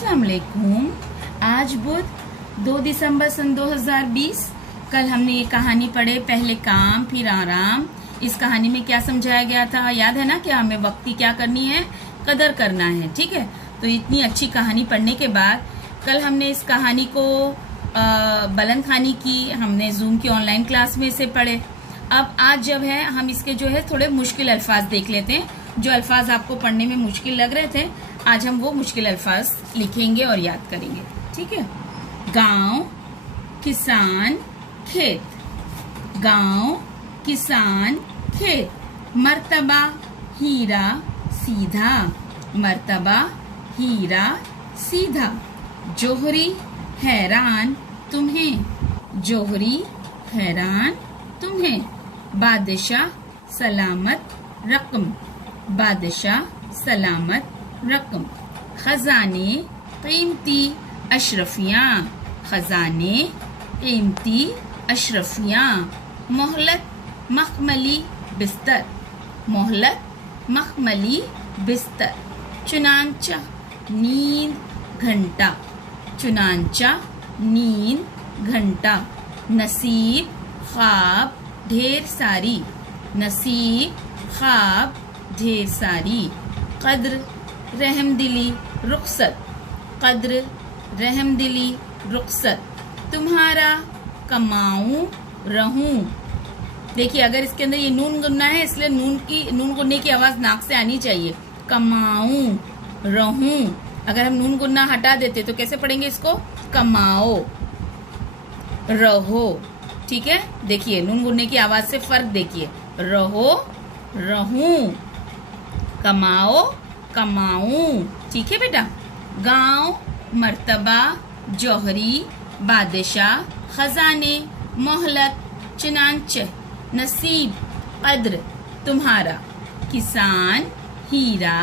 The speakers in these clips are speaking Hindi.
अस्सलाम वालेकुम। आज बुध 2 दिसंबर सन 2020। कल हमने ये कहानी पढ़े, पहले काम फिर आराम। इस कहानी में क्या समझाया गया था याद है ना? कि हमें वक्त की क्या करनी है, कदर करना है। ठीक है, तो इतनी अच्छी कहानी पढ़ने के बाद कल हमने इस कहानी को बुलंद खानी की, हमने जूम की ऑनलाइन क्लास में से पढ़े। अब आज जब है हम इसके जो है थोड़े मुश्किल अल्फाज देख लेते हैं। जो अल्फाज आपको पढ़ने में मुश्किल लग रहे थे, आज हम वो मुश्किल अल्फाज लिखेंगे और याद करेंगे। ठीक है। गांव, किसान, खेत। गांव, किसान, खेत। मर्तबा, हीरा, सीधा। मर्तबा, हीरा, सीधा। जोहरी, हैरान, तुम्हें। जोहरी, हैरान, तुम्हें। बादशाह, सलामत, रकम। बादशाह, सलामत, रकम। खजाने, कीमती, अशरफियाँ। खजाने, कीमती, अशरफियाँ। मोहलत, मखमली, बिस्तर। मोहलत, मखमली, बिस्तर। चुनांचा, नींद, घंटा। चुनांचा, नींद, घंटा। नसीब, ख्वाब, ढेर सारी। नसीब, ख्वाब, ढेर सारी। कद्र, रहमदिली, रुखसत। कद्र, रहमदिली, रुखसत। तुम्हारा, कमाऊं, रहूं। देखिए, अगर इसके अंदर ये नून गुनना है, इसलिए नून गुनने की आवाज नाक से आनी चाहिए। कमाऊं, रहूं। अगर हम नून गुन्ना हटा देते तो कैसे पढ़ेंगे इसको? कमाओ, रहो। ठीक है, देखिए नून गुन्ने की आवाज से फर्क देखिए। रहो, रहूं। कमाओ, कमाऊं। ठीक है बेटा। गांव, मर्तबा, जौहरी, बादशाह, खजाने, मोहलत, चुनांचे, नसीब, कद्र, तुम्हारा। किसान, हीरा,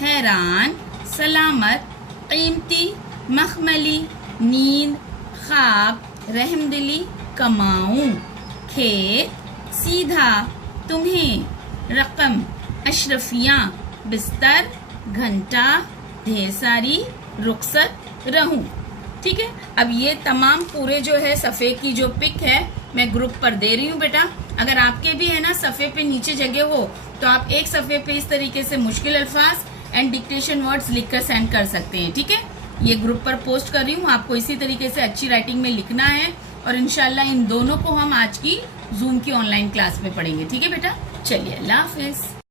हैरान, सलामत, कीमती, मखमली, नींद, ख्वाब, रहमदिली, कमाऊं। खेत, सीधा, तुम्हें। रकम, अशरफियाँ, बिस्तर, घंटा, ढेर सारी, रुखसत, रहूं। ठीक है। अब ये तमाम पूरे जो है सफ़े की जो पिक है मैं ग्रुप पर दे रही हूँ बेटा। अगर आपके भी है ना सफ़े पे नीचे जगह हो तो आप एक सफ़े पे इस तरीके से मुश्किल अल्फाज एंड डिक्टेशन वर्ड्स लिखकर सेंड कर सकते हैं। ठीक है, ये ग्रुप पर पोस्ट कर रही हूँ। आपको इसी तरीके से अच्छी राइटिंग में लिखना है और इंशाल्लाह इन दोनों को हम आज की जूम की ऑनलाइन क्लास में पढ़ेंगे। ठीक है बेटा, चलिए, अल्लाह हाफिज।